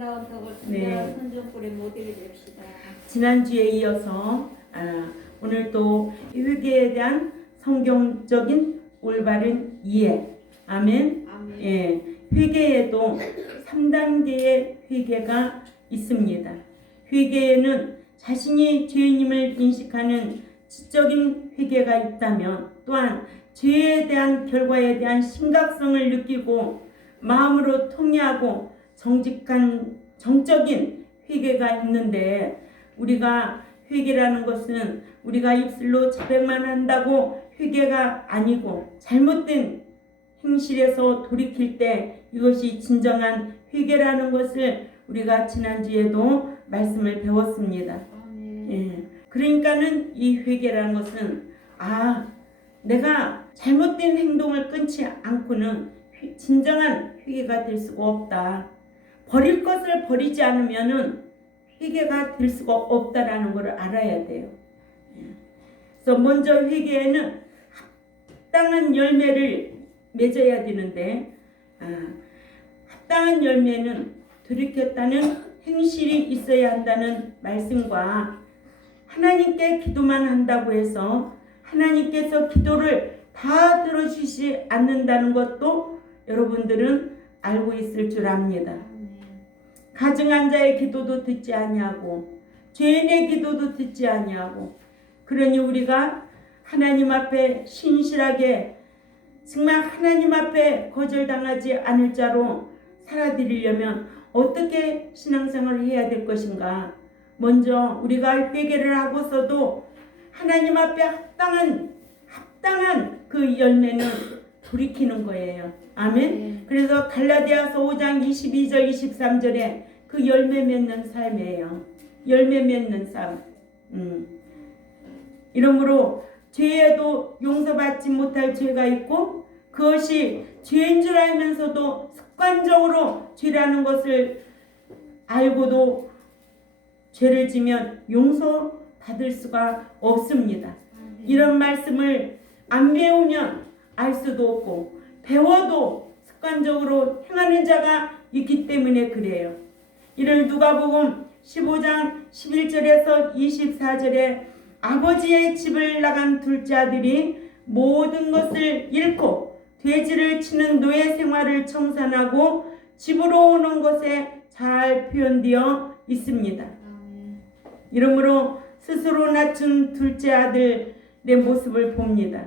아름다운 덕을 네. 진정한 선정꾼의 모델이 됩시다. 지난주에 이어서 오늘 또 회개에 대한 성경적인 올바른 이해. 아멘. 아멘. 예, 회개에도 3단계의 회개가 있습니다. 회개에는 자신이 죄인임을 인식하는 지적인 회개가 있다면, 또한 죄에 대한 결과에 대한 심각성을 느끼고 마음으로 통회하고 정적인 회개가 있는데, 우리가 회개라는 것은 우리가 입술로 자백만 한다고 회개가 아니고, 잘못된 행실에서 돌이킬 때 이것이 진정한 회개라는 것을 우리가 지난주에도 말씀을 배웠습니다. 예. 그러니까는 이 회개라는 것은 내가 잘못된 행동을 끊지 않고는 진정한 회개가 될 수가 없다. 버릴 것을 버리지 않으면은 회개가 될 수가 없다라는 것을 알아야 돼요. 그래서 먼저 회개에는 합당한 열매를 맺어야 되는데, 합당한 열매는 돌이켰다는 행실이 있어야 한다는 말씀과, 하나님께 기도만 한다고 해서 하나님께서 기도를 다 들어주시지 않는다는 것도 여러분들은 알고 있을 줄 압니다. 가증한 자의 기도도 듣지 아니하고 죄인의 기도도 듣지 아니하고, 그러니 우리가 하나님 앞에 신실하게 정말 하나님 앞에 거절당하지 않을 자로 살아드리려면 어떻게 신앙생활을 해야 될 것인가? 먼저 우리가 회개를 하고서도 하나님 앞에 합당한 그 열매는 돌이키는 거예요. 아멘. 그래서 갈라디아서 5장 22절 23절에 그 열매 맺는 삶이에요. 열매 맺는 삶. 이러므로 죄에도 용서받지 못할 죄가 있고, 그것이 죄인 줄 알면서도 습관적으로 죄라는 것을 알고도 죄를 지면 용서받을 수가 없습니다. 이런 말씀을 안 배우면 알 수도 없고, 배워도 습관적으로 행하는 자가 있기 때문에 그래요. 이를 누가복음 15장 11절에서 24절에 아버지의 집을 나간 둘째 아들이 모든 것을 잃고 돼지를 치는 노예 생활을 청산하고 집으로 오는 것에 잘 표현되어 있습니다. 이러므로 스스로 낳춘 둘째 아들의 모습을 봅니다.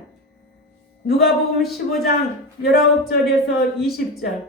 누가복음 15장 19절에서 20절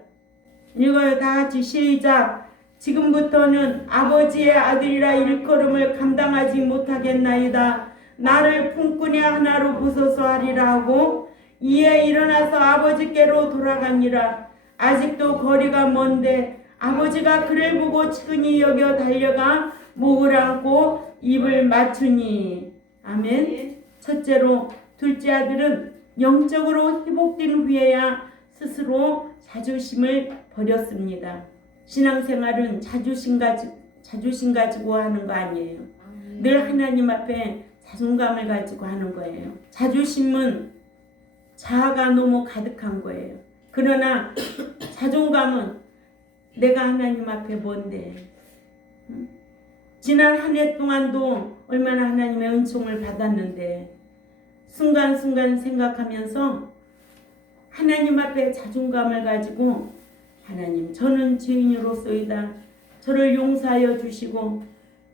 읽어요. 다 같이 시작. 지금부터는 아버지의 아들이라 일컬음을 감당하지 못하겠나이다. 나를 품꾼의 하나로 보소서 하리라 하고, 이에 일어나서 아버지께로 돌아가니라. 아직도 거리가 먼데 아버지가 그를 보고 측은히 여겨 달려가 목을 안고 입을 맞추니. 아멘. 첫째로 둘째 아들은 영적으로 회복된 후에야 스스로 자존심을 버렸습니다. 신앙생활은 자존심 가지고 하는 거 아니에요. 늘 하나님 앞에 자존감을 가지고 하는 거예요. 자존심은 자아가 너무 가득한 거예요. 그러나 자존감은 내가 하나님 앞에 뭔데, 지난 한 해 동안도 얼마나 하나님의 은총을 받았는데, 순간순간 생각하면서 하나님 앞에 자존감을 가지고, 하나님, 저는 죄인으로서이다. 저를 용서하여 주시고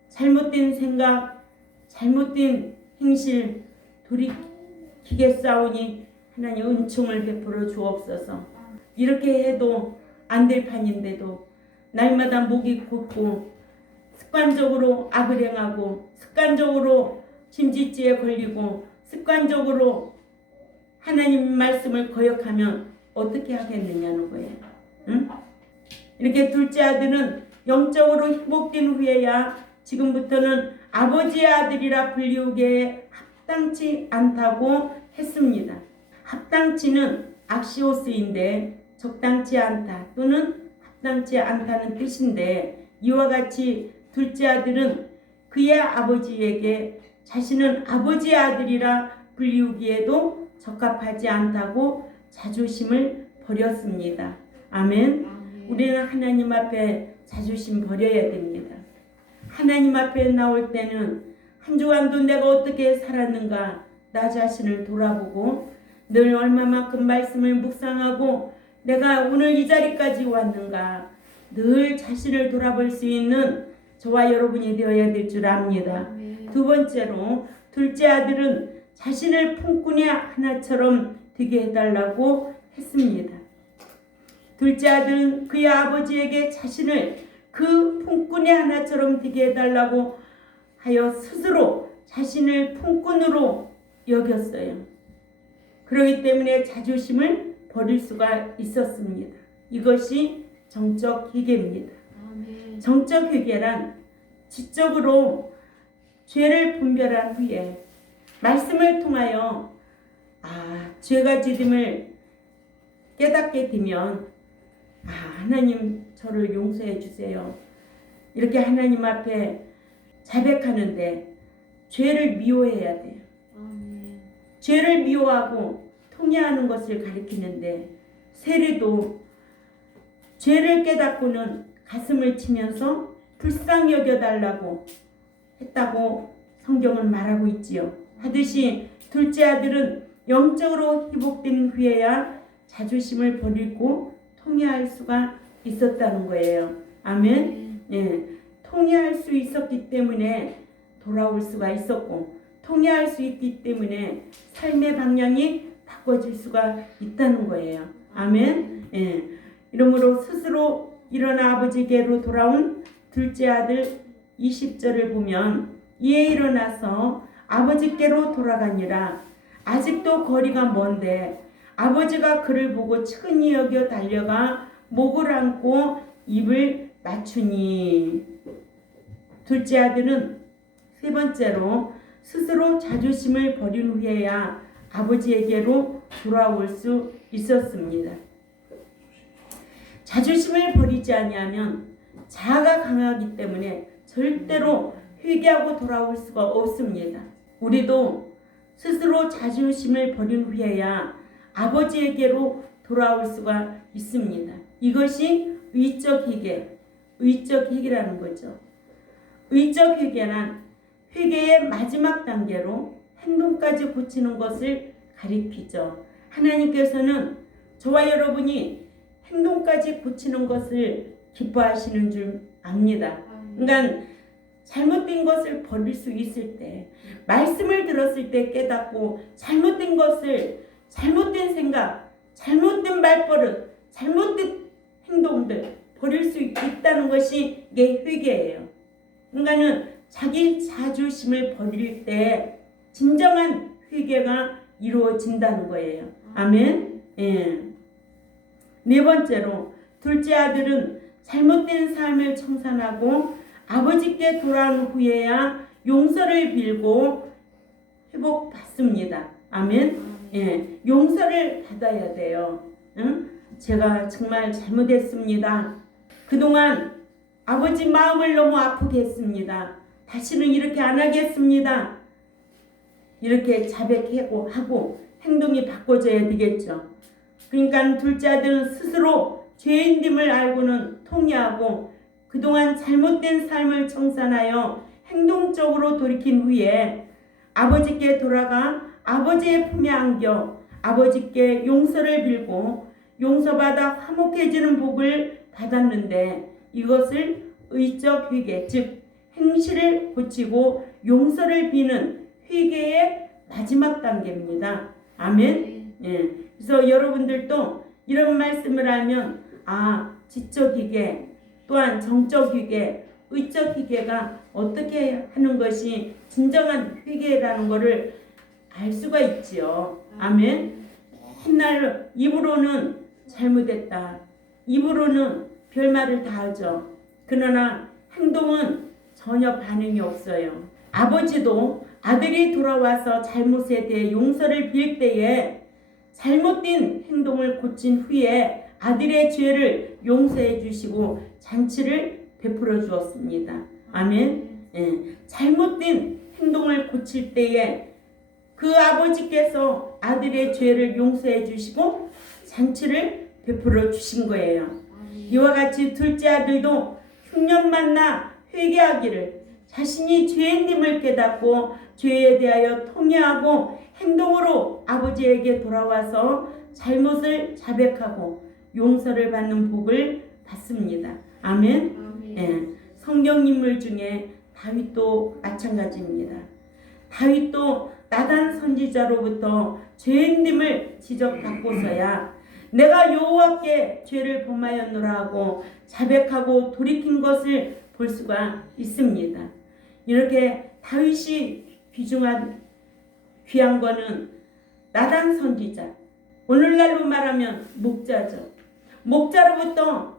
잘못된 생각, 잘못된 행실 돌이키겠사오니 하나님 은총을 베풀어 주옵소서. 이렇게 해도 안 될 판인데도 날마다 목이 곧고 습관적으로 악을 행하고, 습관적으로 짐짓지에 걸리고, 습관적으로 하나님 말씀을 거역하면 어떻게 하겠느냐는 거예요. 응? 이렇게 둘째 아들은 영적으로 회복된 후에야 지금부터는 아버지의 아들이라 불리우기에 합당치 않다고 했습니다. 합당치는 악시오스인데 적당치 않다 또는 합당치 않다는 뜻인데, 이와 같이 둘째 아들은 그의 아버지에게 자신은 아버지의 아들이라 불리우기에도 적합하지 않다고 자존심을 버렸습니다. 아멘. 우리는 하나님 앞에 자존심 버려야 됩니다. 하나님 앞에 나올 때는 한 주간도 내가 어떻게 살았는가 나 자신을 돌아보고 늘 얼마만큼 말씀을 묵상하고 내가 오늘 이 자리까지 왔는가 늘 자신을 돌아볼 수 있는 저와 여러분이 되어야 될 줄 압니다. 두 번째로 둘째 아들은 자신을 품꾼의 하나처럼 되게 해달라고 했습니다. 둘째 아들은 그의 아버지에게 자신을 그 품꾼의 하나처럼 되게 해달라고 하여 스스로 자신을 품꾼으로 여겼어요. 그렇기 때문에 자존심을 버릴 수가 있었습니다. 이것이 정적 회개입니다. 정적 회개란 지적으로 죄를 분별한 후에 말씀을 통하여 죄가 지됨을 깨닫게 되면 하나님 저를 용서해 주세요. 이렇게 하나님 앞에 자백하는데 죄를 미워해야 돼요. 죄를 미워하고 통회하는 것을 가리키는데 세리도 죄를 깨닫고는 가슴을 치면서 불쌍히 여겨달라고 했다고 성경은 말하고 있지요. 하듯이 둘째 아들은 영적으로 회복된 후에야 자존심을 버리고 통회할 수가 있었다는 거예요. 아멘. 예, 통회할 수 있었기 때문에 돌아올 수가 있었고 통회할 수 있기 때문에 삶의 방향이 바꿔질 수가 있다는 거예요. 아멘. 예. 이러므로 스스로 일어나 아버지께로 돌아온 둘째 아들 20절을 보면 이에 일어나서 아버지께로 돌아가니라. 아직도 거리가 먼데 아버지가 그를 보고 측은히 여겨 달려가 목을 안고 입을 맞추니. 둘째 아들은 세 번째로 스스로 자존심을 버린 후에야 아버지에게로 돌아올 수 있었습니다. 자존심을 버리지 아니하면 자아가 강하기 때문에 절대로 회개하고 돌아올 수가 없습니다. 우리도 스스로 자존심을 버린 후에야 아버지에게로 돌아올 수가 있습니다. 이것이 의적 회개라는 거죠. 의적 회개란 회개의 마지막 단계로 행동까지 고치는 것을 가리키죠. 하나님께서는 저와 여러분이 행동까지 고치는 것을 기뻐하시는 줄 압니다. 그러니까 잘못된 것을 버릴 수 있을 때, 말씀을 들었을 때 깨닫고 잘못된 것을, 잘못된 생각, 잘못된 말버릇, 잘못된 행동들 버릴 수 있다는 것이 이게 회개예요. 그러니까는 자기 자존심을 버릴 때 진정한 회개가 이루어진다는 거예요. 아멘. 예. 네 번째로 둘째 아들은 잘못된 삶을 청산하고 아버지께 돌아온 후에야 용서를 빌고 회복받습니다. 아멘. 예, 용서를 받아야 돼요. 응? 제가 정말 잘못했습니다. 그동안 아버지 마음을 너무 아프게 했습니다. 다시는 이렇게 안 하겠습니다. 이렇게 자백하고 행동이 바꿔져야 되겠죠. 그러니까 둘째 아들은 스스로 죄인됨을 알고는 통회하고 그동안 잘못된 삶을 청산하여 행동적으로 돌이킨 후에 아버지께 돌아가 아버지의 품에 안겨 아버지께 용서를 빌고 용서받아 화목해지는 복을 받았는데 이것을 의적 회개, 즉 행실을 고치고 용서를 비는 회개의 마지막 단계입니다. 아멘. 예. 그래서 여러분들도 이런 말씀을 하면 지적 회개, 또한 정적 회개, 의적 회개가 어떻게 하는 것이 진정한 회개라는 것을 알 수가 있지요. 아멘. 훗날 입으로는 잘못했다. 입으로는 별말을 다 하죠. 그러나 행동은 전혀 반응이 없어요. 아버지도 아들이 돌아와서 잘못에 대해 용서를 빌 때에 잘못된 행동을 고친 후에 아들의 죄를 용서해 주시고 잔치를 베풀어 주었습니다. 아멘. 예. 잘못된 행동을 고칠 때에 그 아버지께서 아들의 죄를 용서해 주시고 잔치를 베풀어 주신 거예요. 이와 같이 둘째 아들도 흉년 만나 회개하기를, 자신이 죄인됨을 깨닫고 죄에 대하여 통회하고 행동으로 아버지에게 돌아와서 잘못을 자백하고 용서를 받는 복을 받습니다. 아멘. 예, 성경 인물 중에 다윗도 마찬가지입니다. 다윗도 나단 선지자로부터 죄인됨을 지적받고서야 내가 여호와께 죄를 범하였노라 하고 자백하고 돌이킨 것을 볼 수가 있습니다. 이렇게 다윗이 귀한 거는 나단 선지자, 오늘날로 말하면 목자죠. 목자로부터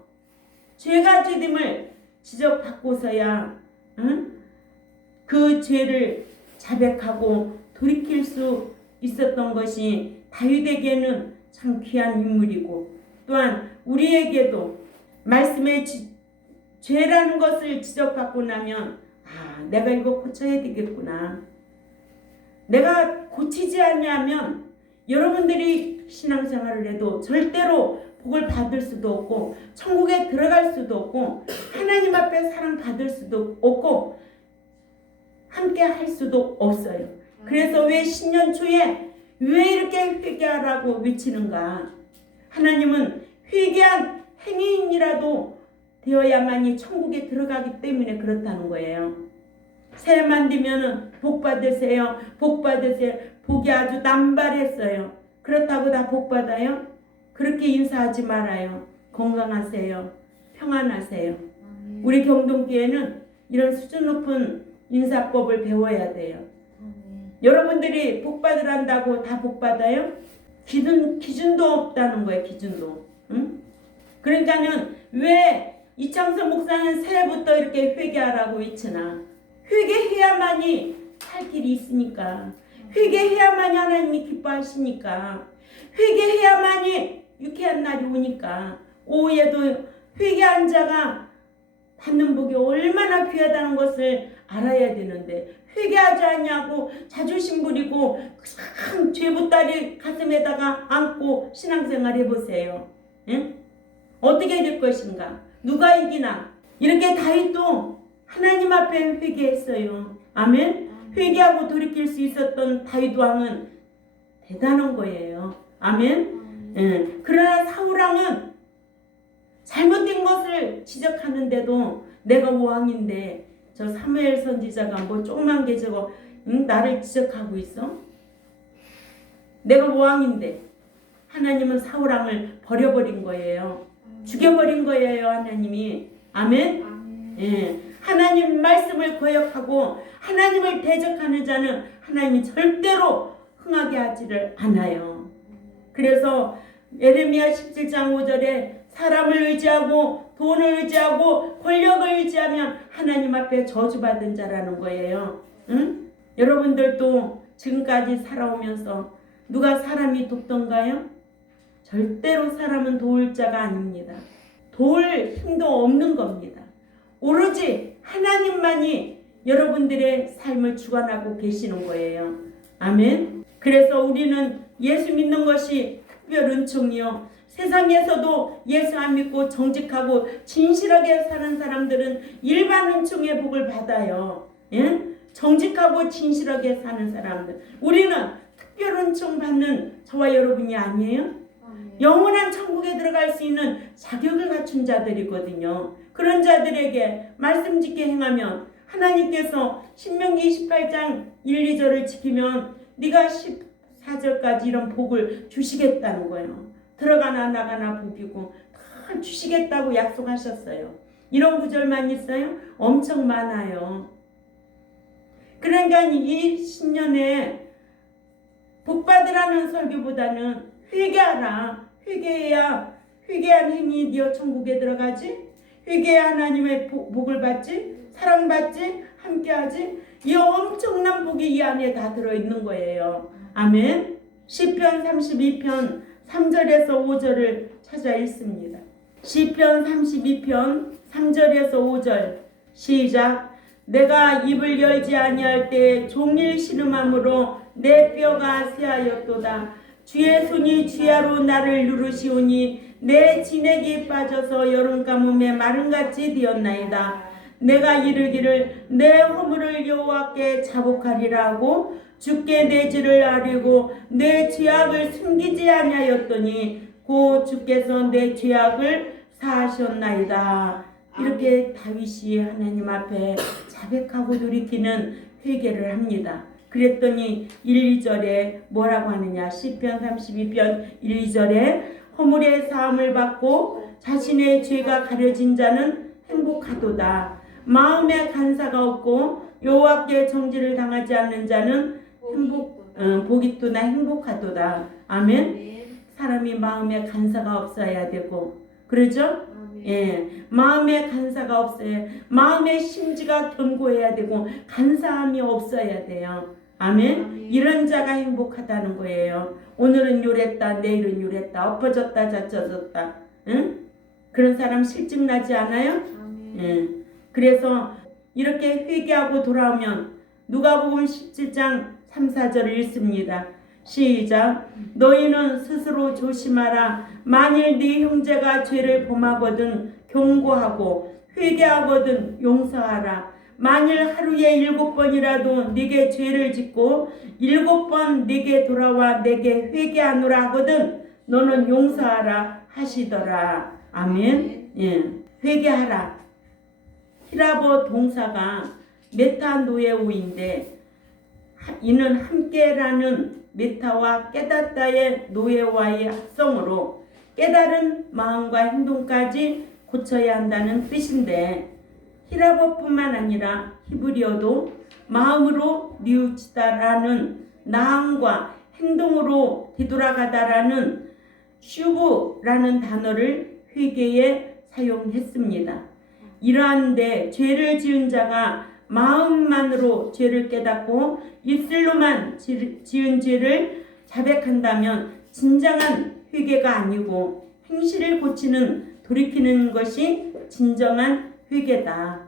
죄가 지됨을 지적받고서야 그 죄를 자백하고 돌이킬 수 있었던 것이 다윗에게는 참 귀한 인물이고, 또한 우리에게도 말씀의 죄라는 것을 지적받고 나면 내가 이거 고쳐야 되겠구나. 내가 고치지 않냐면 여러분들이 신앙생활을 해도 절대로 복을 받을 수도 없고 천국에 들어갈 수도 없고 하나님 앞에 사랑받을 수도 없고 함께 할 수도 없어요. 그래서 왜 신년 초에 왜 이렇게 회개하라고 외치는가? 하나님은 회개한 행위인이라도 되어야만이 천국에 들어가기 때문에 그렇다는 거예요. 새해만 되면은 복 받으세요. 복 받으세요. 복이 아주 남발했어요. 그렇다고 다 복 받아요? 그렇게 인사하지 말아요. 건강하세요. 평안하세요. 우리 경동교회는 이런 수준 높은 인사법을 배워야 돼요. 여러분들이 복 받으란다고 다 복 받아요? 기준도 없다는 거예요. 기준도. 응? 그러니까는 왜 이창섭 목사는 새해부터 이렇게 회개하라고 외치나? 회개해야만이 살 길이 있으니까. 회개해야만이 하나님이 기뻐하시니까. 회개해야만이 유쾌한 날이 오니까. 오후에도 회개한 자가 받는 복이 얼마나 귀하다는 것을 알아야 되는데 회개하지 않냐고 자존심 부리고 큰 죄보따리 가슴에다가 안고 신앙생활 해보세요. 응? 어떻게 될 것인가? 누가 이기나? 이렇게 다윗도 하나님 앞에 회개했어요. 아멘? 회개하고 돌이킬 수 있었던 다윗 왕은 대단한 거예요. 아멘? 예. 그러나 사울 왕은 잘못된 것을 지적하는데도 내가 왕인데 저 사무엘 선지자가 뭐 조그만 게 저거 나를 지적하고 있어? 내가 왕인데. 하나님은 사울 왕을 버려버린 거예요. 죽여버린 거예요. 하나님이. 아멘? 예. 하나님 말씀을 거역하고 하나님을 대적하는 자는 하나님이 절대로 흥하게 하지를 않아요. 그래서 예레미야 17장 5절에 사람을 의지하고 돈을 의지하고 권력을 의지하면 하나님 앞에 저주받은 자라는 거예요. 응? 여러분들도 지금까지 살아오면서 누가 사람이 돕던가요? 절대로 사람은 도울 자가 아닙니다. 도울 힘도 없는 겁니다. 오로지 하나님만이 여러분들의 삶을 주관하고 계시는 거예요. 아멘. 그래서 우리는 예수 믿는 것이 특별 은총이요. 세상에서도 예수 안 믿고 정직하고 진실하게 사는 사람들은 일반 은총의 복을 받아요. 예? 정직하고 진실하게 사는 사람들. 우리는 특별 은총 받는 저와 여러분이 아니에요? 영원한 천국에 들어갈 수 있는 자격을 갖춘 자들이거든요. 그런 자들에게 말씀 짓게 행하면 하나님께서 신명기 28장 1, 2절을 지키면 네가 14절까지 이런 복을 주시겠다는 거예요. 들어가나 나가나 복이고 다 주시겠다고 약속하셨어요. 이런 구절만 있어요? 엄청 많아요. 그러니까 이 신년에 복 받으라는 설교보다는 회개하라. 회개해야 회개한 행위 되어 천국에 들어가지. 회개해야 하나님의 복을 받지. 사랑받지. 함께하지. 이 엄청난 복이 이 안에 다 들어있는 거예요. 아멘. 시편 32편 3절에서 5절을 찾아 읽습니다. 시편 32편 3절에서 5절 시작. 내가 입을 열지 아니할 때 종일 신음함으로 내 뼈가 쇠하였도다. 주의 손이 주야로 나를 누르시오니 내 진액이 빠져서 여름 가뭄에 마른같이 되었나이다. 내가 이르기를 내 허물을 여호와께 자복하리라 하고 주께 내 죄를 아뢰고 내 죄악을 숨기지 아니하였더니 곧 주께서 내 죄악을 사하셨나이다. 이렇게 다윗이 하나님 앞에 자백하고 돌이키는 회개를 합니다. 그랬더니 1, 2절에 뭐라고 하느냐? 시편 32편 1, 2절에 허물의 사함을 받고 자신의 죄가 가려진 자는 행복하도다. 마음에 간사가 없고 여호와께 정죄를 당하지 않는 자는 복이도나 행복하도다. 아멘. 사람이 마음에 간사가 없어야 되고 그러죠? 예, 마음에 간사가 없어야, 마음의 심지가 견고해야 되고 간사함이 없어야 돼요. 아멘. 이런 자가 행복하다는 거예요. 오늘은 요랬다, 내일은 요랬다, 엎어졌다, 자쳐졌다. 응? 그런 사람 실증 나지 않아요? 예. 그래서 이렇게 회개하고 돌아오면 누가복음 17장 3, 4절을 읽습니다. 시작. 너희는 스스로 조심하라. 만일 네 형제가 죄를 범하거든 경고하고 회개하거든 용서하라. 만일 하루에 7번이라도 네게 죄를 짓고 7번 네게 돌아와 내게 회개하노라 하거든 너는 용서하라 하시더라. 아멘. 예. 회개하라. 히라보 동사가 메타노에오인데 이는 함께라는 메타와 깨닫다의 노예와의 합성으로 깨달은 마음과 행동까지 고쳐야 한다는 뜻인데 히라보뿐만 아니라 히브리어도 마음으로 뉘우치다라는 나음과 행동으로 되돌아가다라는 슈브라는 단어를 회개에 사용했습니다. 이러한데 죄를 지은 자가 마음만으로 죄를 깨닫고 입술로만 지은 죄를 자백한다면 진정한 회개가 아니고 행실을 고치는 돌이키는 것이 진정한 회개다.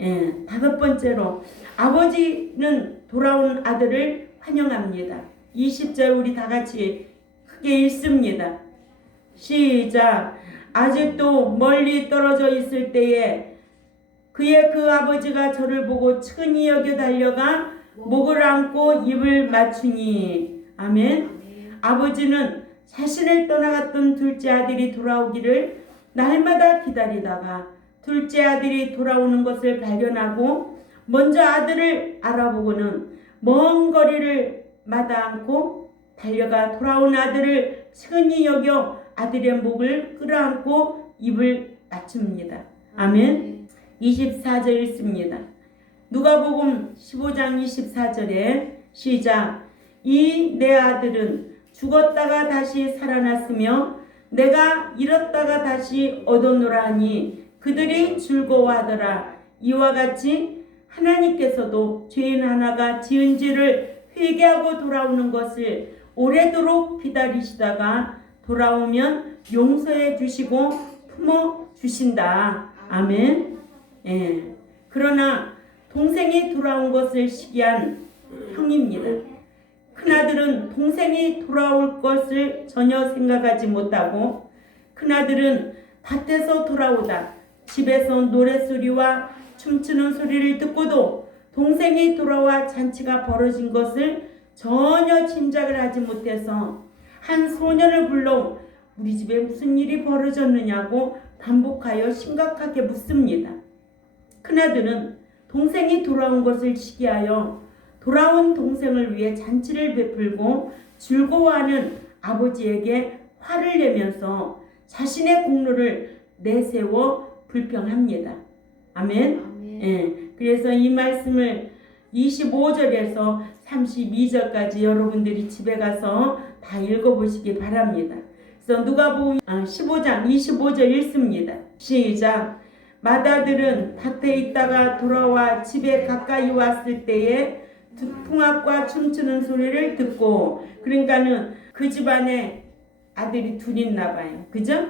예, 5번째로 아버지는 돌아온 아들을 환영합니다. 20절 우리 다 같이 크게 읽습니다. 시작. 아직도 멀리 떨어져 있을 때에 그의 그 아버지가 저를 보고 측은히 여겨 달려가 목을 안고 입을 맞추니. 아멘. 아버지는 자신을 떠나갔던 둘째 아들이 돌아오기를 날마다 기다리다가 둘째 아들이 돌아오는 것을 발견하고 먼저 아들을 알아보고는 먼 거리를 마다 않고 달려가 돌아온 아들을 측은히 여겨 아들의 목을 끌어안고 입을 맞춥니다. 아멘. 24절 읽습니다. 누가복음 15장 24절에 시작. 이 내 아들은 죽었다가 다시 살아났으며 내가 잃었다가 다시 얻었노라 하니 그들이 즐거워하더라. 이와 같이 하나님께서도 죄인 하나가 지은 죄를 회개하고 돌아오는 것을 오래도록 기다리시다가 돌아오면 용서해 주시고 품어 주신다. 아멘. 예. 그러나 동생이 돌아온 것을 시기한 형입니다. 큰아들은 동생이 돌아올 것을 전혀 생각하지 못하고 큰아들은 밭에서 돌아오다 집에서 노랫소리와 춤추는 소리를 듣고도 동생이 돌아와 잔치가 벌어진 것을 전혀 짐작을 하지 못해서 한 소년을 불러 우리 집에 무슨 일이 벌어졌느냐고 반복하여 심각하게 묻습니다. 큰아들은 동생이 돌아온 것을 시기하여 돌아온 동생을 위해 잔치를 베풀고 즐거워하는 아버지에게 화를 내면서 자신의 공로를 내세워 불평합니다. 아멘. 예. 그래서 이 말씀을 25절에서 32절까지 여러분들이 집에 가서 다 읽어보시기 바랍니다. 그래서 누가복음 15장 25절 읽습니다. 시작. 맏아들은 밭에 있다가 돌아와 집에 가까이 왔을 때에 풍악과 춤추는 소리를 듣고, 그러니까는 그 집안에 아들이 둘 있나 봐요. 그죠?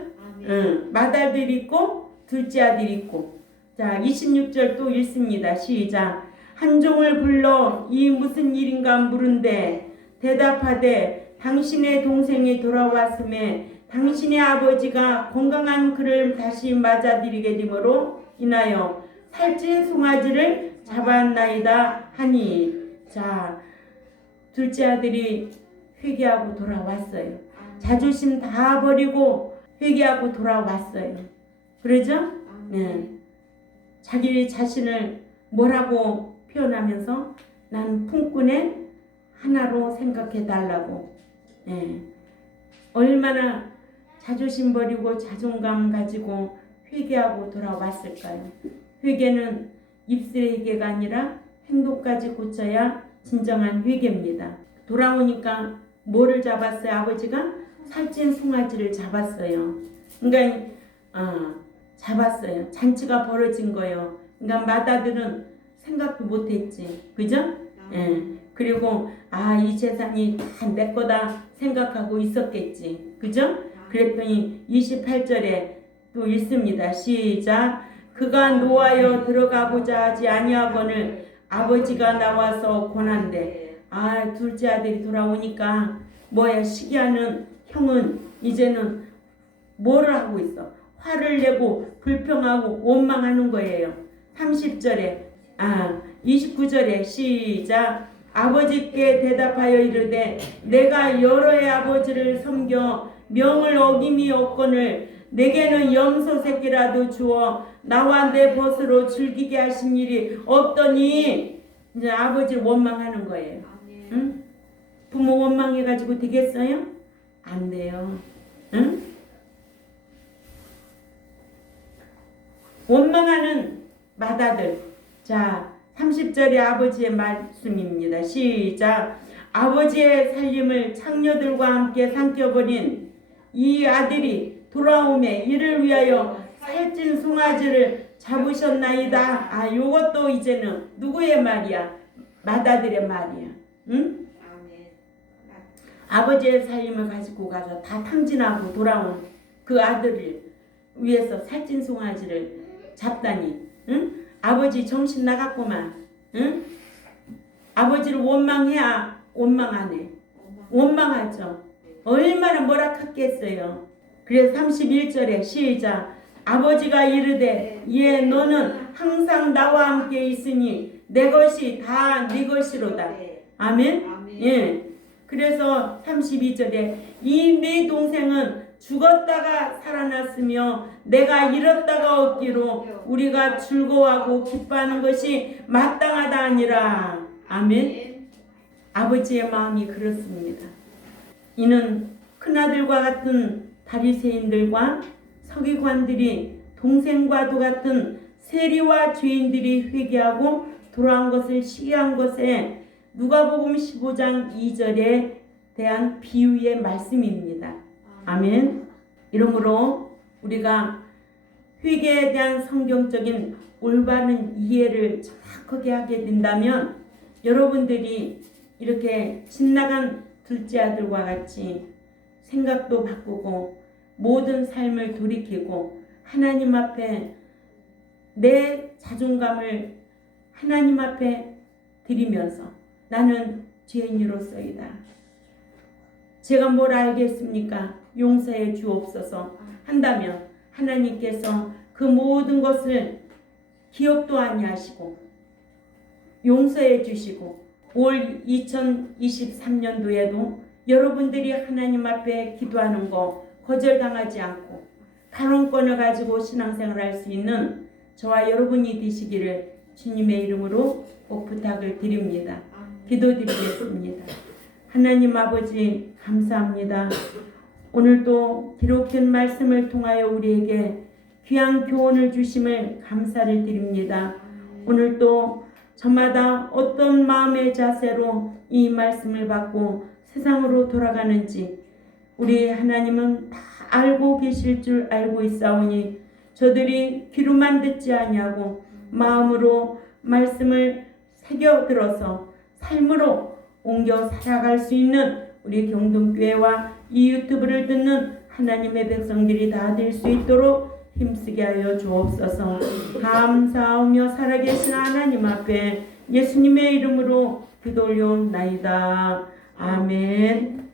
맏아들 있고 둘째 아들 있고. 자, 26절 또 읽습니다. 시작. 한 종을 불러 이 무슨 일인가 물은데 대답하되 당신의 동생이 돌아왔음에 당신의 아버지가 건강한 그를 다시 맞아들이게 됨으로 인하여 살찐 송아지를 잡았나이다 하니. 자, 둘째 아들이 회개하고 돌아왔어요. 자존심 다 버리고 회개하고 돌아왔어요. 그러죠? 네. 자기 자신을 뭐라고 표현하면서 난 품꾼의 하나로 생각해 달라고. 네. 얼마나 자존심 버리고 자존감 가지고 회개하고 돌아왔을까요? 회개는 입술의 회개가 아니라 행동까지 고쳐야 진정한 회개입니다. 돌아오니까 뭐를 잡았어요? 아버지가 살찐 송아지를 잡았어요. 그러니까 잡았어요. 잔치가 벌어진 거예요. 그러니까 맏아들은 생각도 못했지, 그죠? 예. 그리고 이 재산이 다 내 거다 생각하고 있었겠지, 그죠? 그랬더니 28절에 또 읽습니다. 시작. 그가 노하여 들어가 보자 하지 아니하거늘 아버지가 나와서 권한대. 둘째 아들이 돌아오니까 뭐야, 시기하는 형은 이제는 뭐를 하고 있어? 화를 내고 불평하고 원망하는 거예요. 30절에 29절에 시작. 아버지께 대답하여 이르되 내가 여러의 아버지를 섬겨 명을 어김이 없거늘 내게는 염소 새끼라도 주어 나와 내 벗으로 즐기게 하신 일이 없더니. 이제 아버지를 원망하는 거예요. 응? 부모 원망해가지고 되겠어요? 안 돼요. 응? 원망하는 맏아들. 자, 30절의 아버지의 말씀입니다. 시작. 아버지의 살림을 창녀들과 함께 삼켜버린 이 아들이 돌아오매 이를 위하여 살찐 송아지를 잡으셨나이다. 요것도 이제는 누구의 말이야? 맏아들의 말이야. 응? 아버지의 살림을 가지고 가서 다 탕진하고 돌아온 그 아들을 위해서 살찐 송아지를 잡다니. 응? 아버지 정신 나갔구만. 응? 아버지를 원망해야 원망 안 해. 원망하죠. 얼마나 뭐라 했겠어요. 그래서 31절에 시작. 아버지가 이르되 예 너는 항상 나와 함께 있으니 내 것이 다 네 것이로다. 아멘. 예. 그래서 32절에 이 네 동생은 죽었다가 살아났으며 내가 잃었다가 얻기로 우리가 즐거워하고 기뻐하는 것이 마땅하다 아니라. 아멘. 아버지의 마음이 그렇습니다. 이는 큰아들과 같은 바리새인들과 서기관들이 동생과도 같은 세리와 죄인들이 회개하고 돌아온 것을 시기한 것에 누가복음 15장 2절에 대한 비유의 말씀입니다. 아멘. 이러므로 우리가 회개에 대한 성경적인 올바른 이해를 정확하게 하게 된다면 여러분들이 이렇게 신나간 둘째 아들과 같이 생각도 바꾸고 모든 삶을 돌이키고 하나님 앞에 내 자존감을 하나님 앞에 드리면서 나는 죄인으로서이다. 제가 뭘 알겠습니까? 용서해 주옵소서 한다면 하나님께서 그 모든 것을 기억도 아니하시고 용서해 주시고 올 2023년도에도 여러분들이 하나님 앞에 기도하는 거 거절당하지 않고 발언권을 가지고 신앙생활을 할 수 있는 저와 여러분이 되시기를 주님의 이름으로 꼭 부탁을 드립니다. 기도드리겠습니다. 하나님 아버지 감사합니다. 오늘도 기록된 말씀을 통하여 우리에게 귀한 교훈을 주심을 감사를 드립니다. 오늘도 저마다 어떤 마음의 자세로 이 말씀을 받고 세상으로 돌아가는지 우리 하나님은 다 알고 계실 줄 알고 있사오니 저들이 귀로만 듣지 아니하고 마음으로 말씀을 새겨들어서 삶으로 옮겨 살아갈 수 있는 우리 경동교회와 이 유튜브를 듣는 하나님의 백성들이 다 될 수 있도록 힘쓰게 하여 주옵소서. 감사하며 살아계신 하나님 앞에 예수님의 이름으로 기도 올려옵나이다. 아멘.